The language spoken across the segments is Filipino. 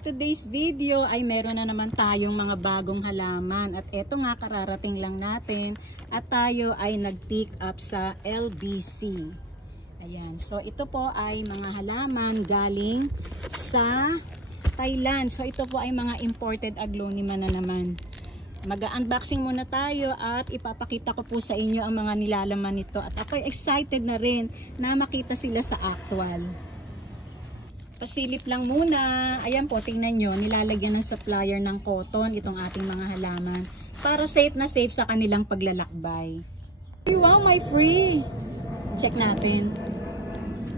today's video ay meron na naman tayong mga bagong halaman. At eto nga, kararating lang natin. At tayo ay nag-pick up sa LBC. Ayan. So, ito po ay mga halaman galing sa Thailand. So, ito po ay mga imported aglonema na naman. Mag-unboxing muna tayo at ipapakita ko po sa inyo ang mga nilalaman nito. At ako'y excited na rin na makita sila sa actual. Pasilip lang muna. Ayan po, tingnan nyo. Nilalagyan ng supplier ng cotton itong ating mga halaman. Para safe na safe sa kanilang paglalakbay. Wow, may free! Check natin.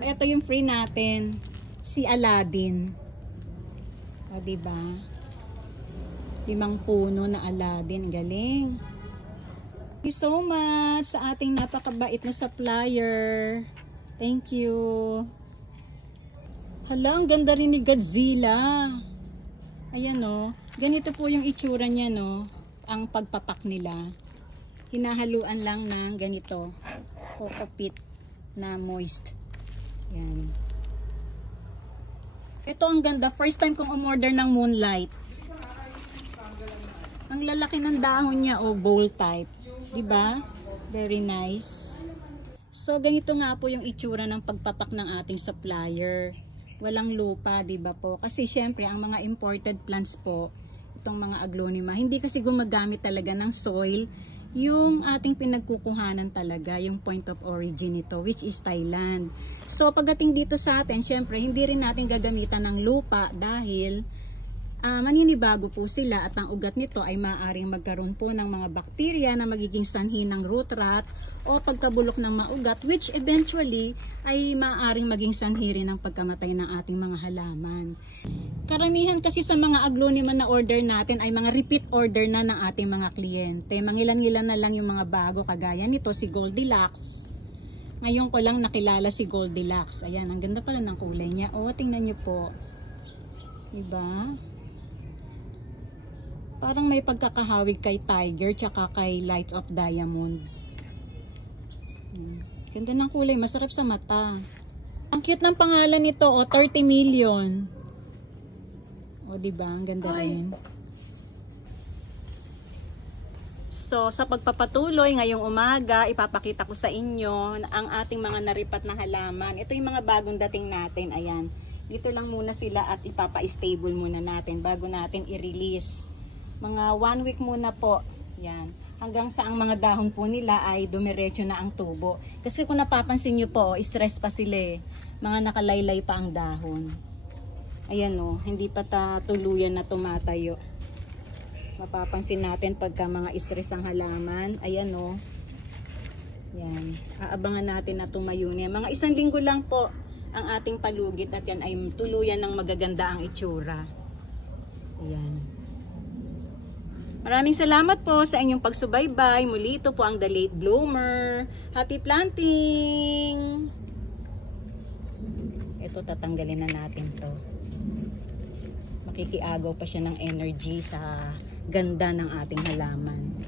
Ito yung free natin. Si Aladdin. O, diba? 5 puno na Aladdin. Galing. Thank you so much sa ating napakabait na supplier. Thank you. Hala, ang ganda rin ni Godzilla. Ayan o. Ganito po yung itsura niya, no. Ang pagpapak nila. Hinahaluan lang ng ganito. Coco Peat na moist. Yan. Ito ang ganda. First time kong umorder ng Moonlight. Ang lalaki ng dahon niya, o bowl type. Diba? Very nice. So, ganito nga po yung itsura ng pagpapak ng ating supplier. Walang lupa, diba po? Kasi syempre, ang mga imported plants po, itong mga aglonema, hindi kasi gumagamit talaga ng soil. Yung ating pinagkukuhanan talaga, yung point of origin nito, which is Thailand. So, pagdating dito sa atin, syempre, hindi rin natin gagamitan ng lupa dahil maninibago po sila at ang ugat nito ay maaaring magkaroon po ng mga bakterya na magiging sanhi ng root rot o pagkabulok ng maugat, which eventually ay maaaring maging sanhi rin ng pagkamatay ng ating mga halaman. Karamihan kasi sa mga aglonema na order natin ay mga repeat order na ng ating mga kliyente. Mangilan-ngilan na lang yung mga bago, kagaya nito si Goldilocks. Ngayon ko lang nakilala si Goldilocks. Ayan, ang ganda pala ng kulay niya. O, tingnan nyo po. Diba? Parang may pagkakahawig kay Tiger tsaka kay Lights of Diamond. Ganda ng kulay, masarap sa mata. Ang cute ng pangalan nito, o 30 million. O diba, ang ganda rin. So, sa pagpapatuloy ngayong umaga, ipapakita ko sa inyo ang ating mga naripat na halaman. Ito yung mga bagong dating natin, ayan. Dito lang muna sila at ipapa-stable muna natin bago natin i-release. Mga 1 week muna po. Yan. Hanggang sa ang mga dahon po nila ay dumiretso na ang tubo. Kasi kung napapansin nyo po, stress pa sila eh. Mga nakalaylay pa ang dahon. Ayan o, hindi pa tuluyan na tumatayo. Mapapansin natin pagka mga stress ang halaman. Ayan o. Yan. Aabangan natin na tumayo niya. Mga 1 linggo lang po ang ating palugit at yan ay tuluyan ng magaganda ang itsura. Ayan. Maraming salamat po sa inyong pagsubaybay. Muli, ito po ang The Late Bloomer. Happy planting! Ito, tatanggalin na natin to. Makikiagaw pa siya ng energy sa ganda ng ating halaman.